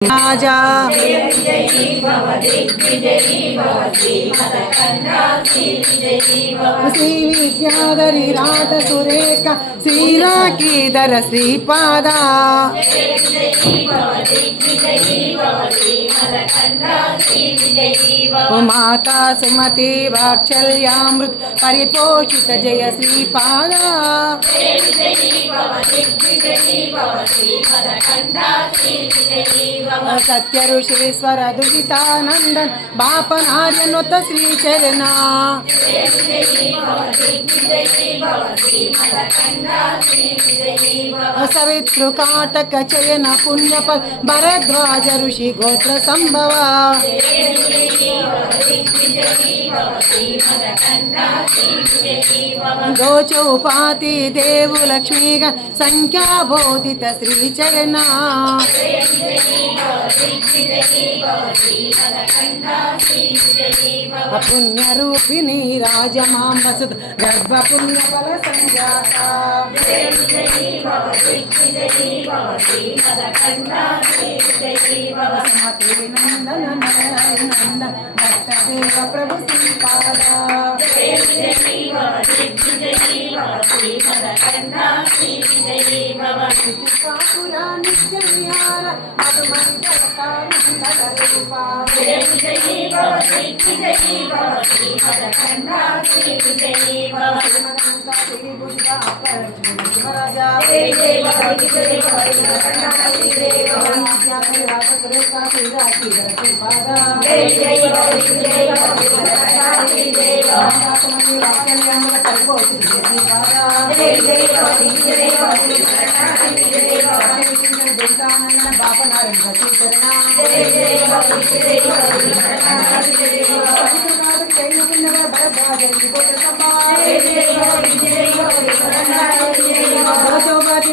राजा श्री विद्याधरी राध सुरेख श्रीराकीधर श्रीपादा माता सुमति वात्सल्यामृत परिपोषित जय श्रीपादा सत्य ऋषीश्वर दुहितानंदन बापनार्यनुत श्रीचरणा सवितृकाटक चयन पुण्यफल भरद्वाज ऋषि गोत्र संभवा गोचौपाति देव लक्ष्मी संख्या बोधित श्रीचरणा पुण्यरूपिणी राजमां वसुत गर्भ पुण्यफल संजाता नंदन नंदन भक्तदेव प्रभु श्रीपादा नित्य विहार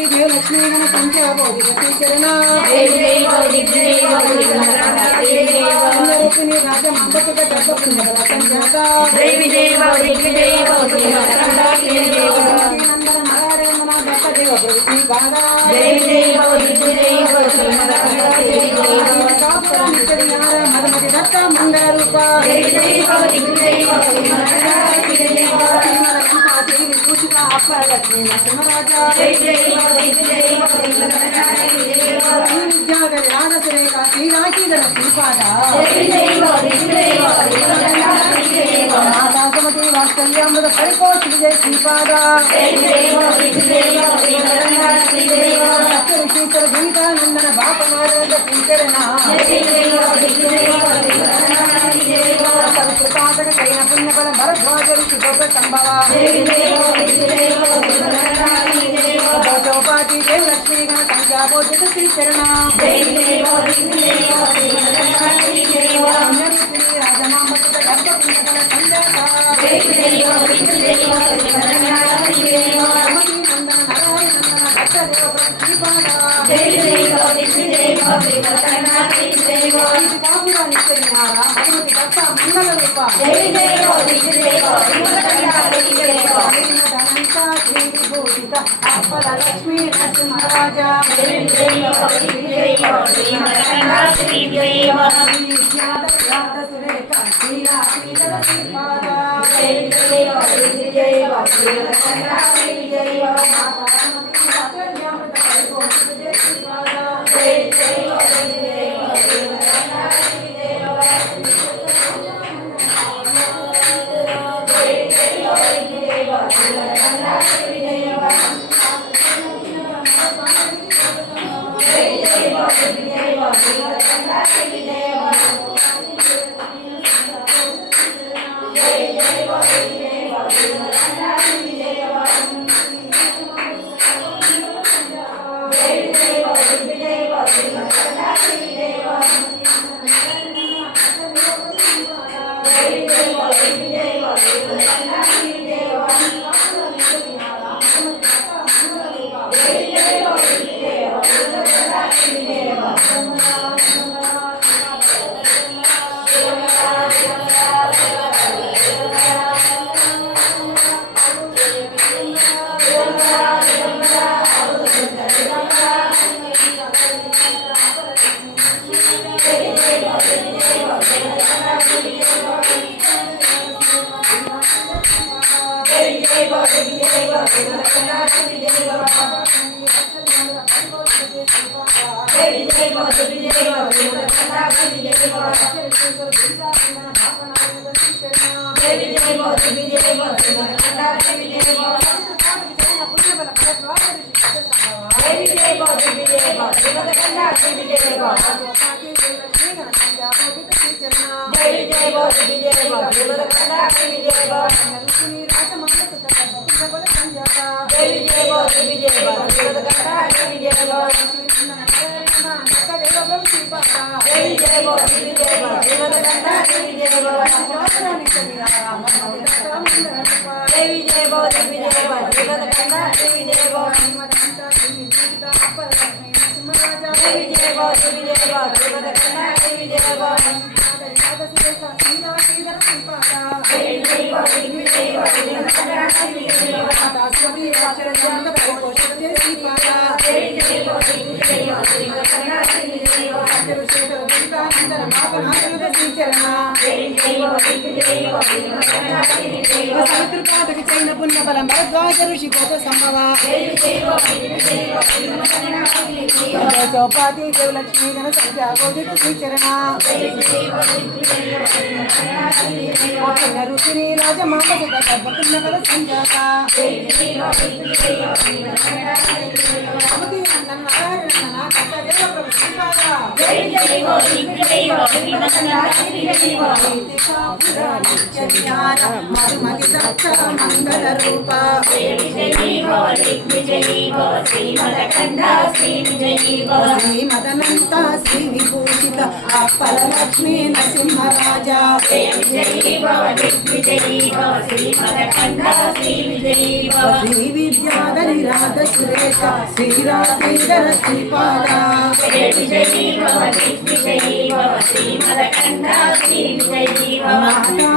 देव लक्ष्मी गण संख्या रूपिणी राजा मंबक वात्सल्यामृत परिपोषित जय श्रीपादा ऋषीश्वर गीतानंदन बापनारायण श्रीचरणा सवितृकाटक चयन पुण्यफल भरद्वाज ऋषि गोत्र संभवा चौपाति देव लक्ष्मी गण संख्या बोधित श्रीचरणा लक्ष्मी नरसिंहराजा పుణ్యఫలం భరద్వాజ ఋషి గోత సంభవ చౌపాతి దేవలక్ష్మీ గణ సంఖ్యా గోదిత శ్రీచరణ ఋషిని రాజమాత పుణ్యఫల సంజాత మంగళ రూప శ్రీమదనంత శ్రీ విభూషిత అప్పల లక్ష్మీ నరసింహరాజా శ్రీ విద్యాధరి రాధ సురేష శ్రీరాధేంద్ర శ్రీపాద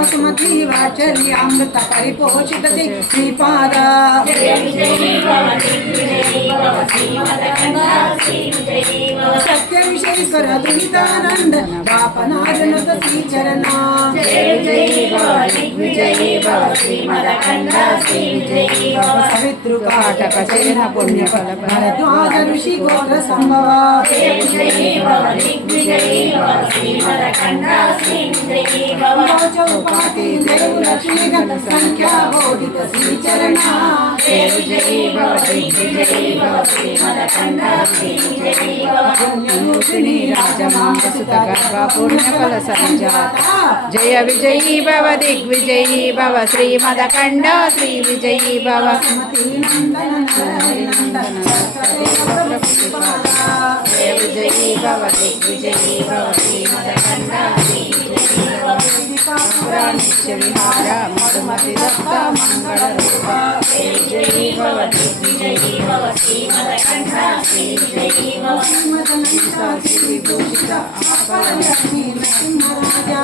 సుమతి వాచర్యామృత పరిపోషిత శ్రీపాద సత్య విశేశ్వర దురితానంద పాపనారనుత శ్రీచరణ సవితృకాటక శయన పుణ్యఫల భరద్వాజ ఋషి గోత్ర సంభవ చౌపాతి దేవలక్ష్మీ గణ సంఖ్యా బోధిత శ్రీచరణ రాజమాంగసుత గర్భ పుణ్యఫల సంజాత జయ విజయీ భవ దిగ్విజయీ భవ శ్రీమదఖండ శ్రీ విజయీ భవ జయ విజయీ భవ దిగ్విజయీ భవ శ్రీమదఖండ నిత్య విహార మధుమతి దత్త మంగళ రూప జయీ భవ దిగ్విజయీ భవ శ్రీమదఖండ శ్రీ విజయీ భవ శ్రీ విభూషిత అప్పల లక్ష్మీ నరసింహరాజా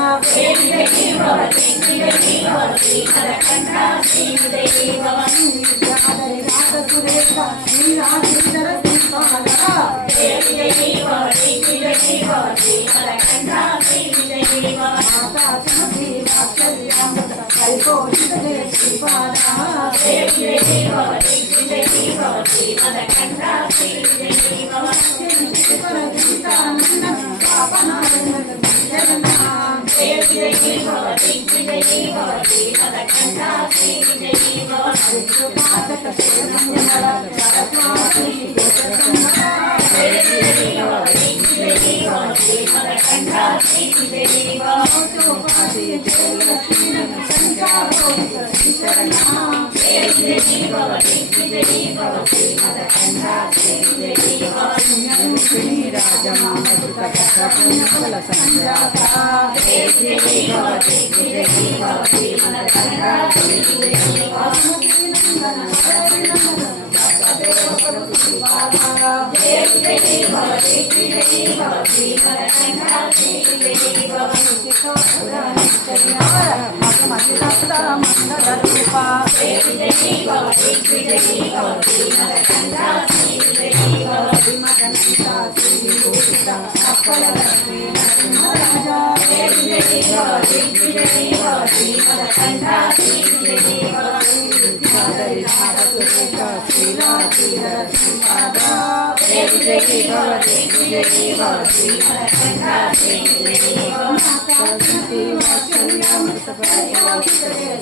దిగ్విజయీ భవ దిగ్విజయీ భవ శ్రీమరకంఠా దిగ్విజయీ భవ సరస్వతీ వాత్సల్యామృతపరిపూర్ణే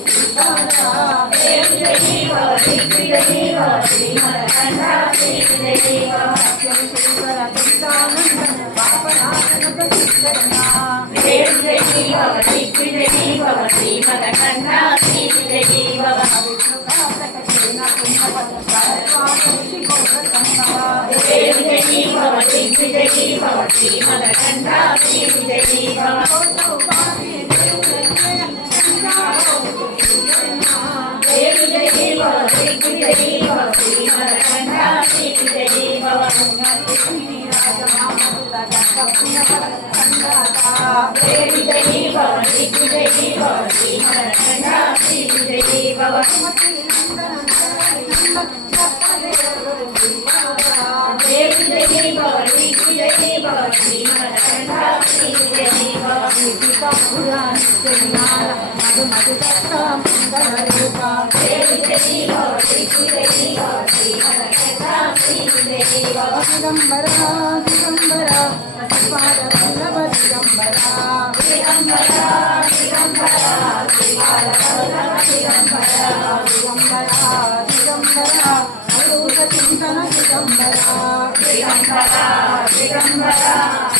శ్రీపాదా దిగ్విజయీ భవ దిగ్విజయీ భవ శ్రీమరకంఠా దిగ్విజయీ భవ సత్యశేఖర దిగ్విజానందన పాపనాశనక శ్రీకరణా దిగ్విజయీ భవ దిగ్విజయీ భవ శ్రీమరకంఠా దిగ్విజయీ భవ విష్ణుఘాతక సేన పుణ్యపద దిగ్విజయీ భవ దిగ్విజయీ భవ శ్రీమరకంఠా దిగ్విజయీ భవ దిగ్విజయీ భవ దిగ్విజయీ భవ శ్రీమరకంఠా దిగ్విజయీ భవ దిగ్విజయీ భవ దిగ్విజయీ భవ శ్రీమరకంఠా దిగ్విజయీ భవ దిగ్విజయీ భవ దిగ్విజయీ భవ శ్రీమరకంఠా దిగ్విజయీ భవ దిగ్విజయీ భవ దిగ్విజయీ భవ శ్రీమరకంఠా దిగ్విజయీ భవ దిగంబరా దిగంబరా శ్రీపాద వల్లభ దిగంబరా దిగంబరా దిగంబరా శ్రీపాద వల్లభ దిగంబరా దిగంబరా దిగంబరా అవధూత చింతన దిగంబరా దిగంబరా దిగంబరా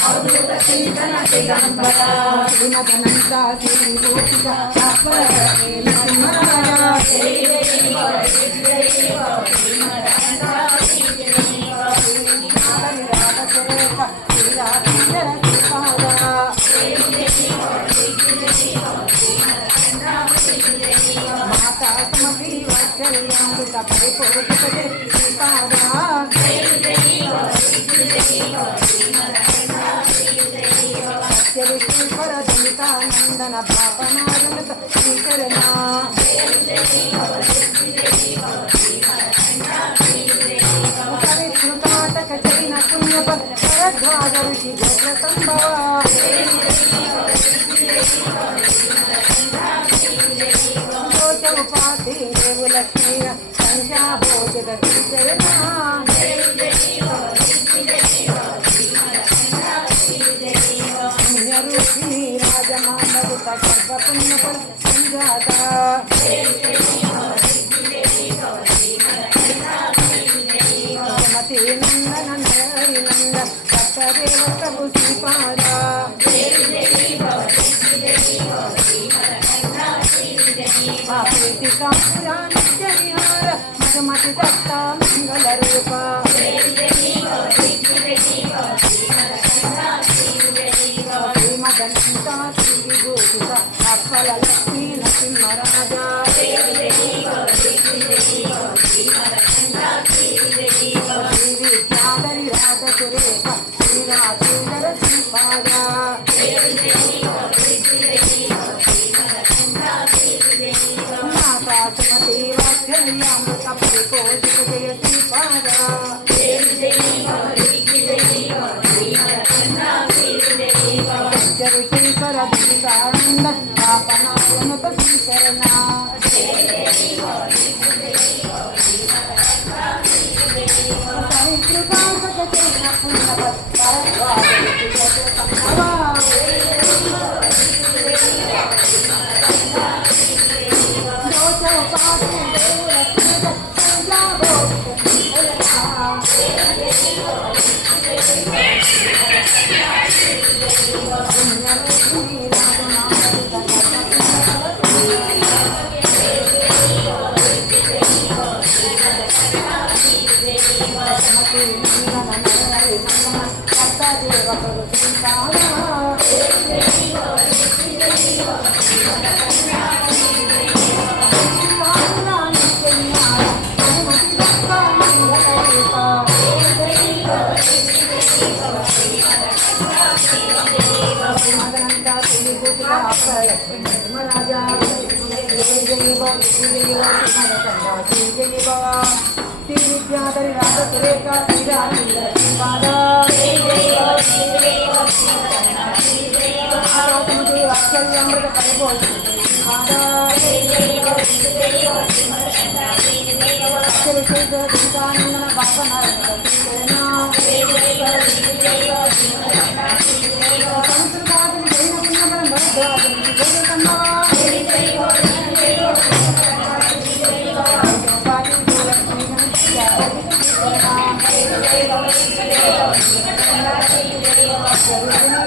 అవధూత చింతన దిగంబరా శ్రీమదనంత శ్రీభూషిత నరసింహరాజా దిగ్విజయీ భవ దిగ్విజయీ భవ శ్రీమరకంఠా దిగ్విజయీ భవ శ్రీనాథనిరాధస్వరూప శ్రీరాధీశ్వర శ్రీపాదా దిగ్విజయీ భవ దిగ్విజయీ భవ శ్రీమరకంఠా దిగ్విజయీ భవ మాతా సమపి వాత్సల్యామృత పరిపూర్ణిత శ్రీపాదా దిగ్విజయీ భవ దిగ్విజయీ భవ శ్రీమరకంఠా దిగ్విజయీ భవ సత్యవిష్ణుపర దళితానందన పాపనారణత శ్రీకరణా దిగ్విజయీ భవ దిగ్విజయీ భవ శ్రీమరకంఠా దిగ్విజయీ భవ విష్ణుకాటక చైన పుణ్యప భరద్వాజ ఋషి గోత్ర సంభవ దిగ్విజయీ భవ దిగ్విజయీ భవ శ్రీమరకంఠా దిగ్విజయీ భవ కోచ ఉపాధి దేవులక్ష్మీర సంధ్యాభోజద శ్రీచరణా దిగ్విజయీ భవ దిగ్విజయీ భవ శ్రీమరకంఠా దిగ్విజయీ భవ పుణ్యరూపిణి రాజమాండవిత గర్భ పుణ్యఫల సంజాత దిగ్విజయీ భవ దిగ్విజయీ భవ శ్రీమరకంఠా దిగ్విజయీ భవ మతి నందన నరహరి నంద సత్తదేవ ప్రభు శ్రీపాదా దిగ్విజయీ భవ దిగ్విజయీ భవ శ్రీమరకంఠా దిగ్విజయీ భవ ప్రీతికాపురా నిత్య విహార మధుమతి దత్తా మంగళ రూప దిగ్విజయీ భవ దిగ్విజయీ భవ శ్రీమరకంఠా దిగ్విజయీ భవ శ్రీమదనంతా శ్రీవిభూషిత అప్పల లక్ష్మీ నరసింహరాజా దిగ్విజయీ భవ దిగ్విజయీ భవ శ్రీమరకంఠా దిగ్విజయీ భవ శ్రీవిద్యాధరి రాధసురేఖ శ్రీరాధేశ్వర శ్రీపాదా దిగ్విజయీ భవ దిగ్విజయీ భవ శ్రీమరకంఠా దిగ్విజయీ భవ మాతా సుమతి వాత్సల్యామృత పరిపోషిత జయ శ్రీపాదా దిగ్విజయీ భవ దిగ్విజయీ భవ శ్రీమరకంఠా దిగ్విజయీ భవ సత్యవిశేఖర దివికానంద పాపనాశనత శ్రీకరణా దిగ్విజయీ భవ దిగ్విజయీ భవ శ్రీమరకంఠా దిగ్విజయీ భవ సరికృతాంతక చైన పుణ్యప భరద్వాజ ఋషి గోత్ర సంభవ దిగ్విజయీ భవ దిగ్విజయీ భవ శ్రీమరకంఠా దిగ్విజయీ భవ దోష ఉపాధి దేవులక్ష్మీర సంధ్యాభోజద శ్రీకరణా దిగ్విజయీ భవ దిగ్విజయీ భవ శ్రీమరకంఠా దిగ్విజయీ భవ పుణ్యరూపిణి రాజమాండవిత గర్భ పుణ్యఫల దిగ్విజయీ భవ దిగ్విజయీ భవ శ్రీమరకంఠా దిగ్విజయీ భవ మతి నందన నరహరి నందన సత్తదేవ ప్రభు శ్రీపాదా దిగ్విజయీ భవ దిగ్విజయీ భవ శ్రీమరకంఠా దిగ్విజయీ భవ శ్రీకాపురా నిత్య విహార మధుమతి దత్తా మంగళ రూప దిగ్విజయీ భవ దిగ్విజయీ భవ శ్రీమరకంఠా దిగ్విజయీ భవ శ్రీమదనంతా శ్రీవిభూషిత అప్పల లక్ష్మీ నరసింహరాజా దిగ్విజయీ భవ దిగ్విజయీ భవ శ్రీమరకంఠా దిగ్విజయీ భవ శ్రీవిద్యాధరి రాధసురేఖ శ్రీరాధేశ్వర శ్రీపాదా దిగ్విజయీ భవ దిగ్విజయీ భవ శ్రీమరకంఠా దిగ్విజయీ భవ సుమతి వాత్సల్యామృత పరిపోషిత శ్రీపాదా దిగ్విజయీ భవ దిగ్విజయీ భవ శ్రీమరకంఠా దిగ్విజయీ భవ సత్యవిశేఖర దివికానందన పాపనాశనత శ్రీకరణా Mata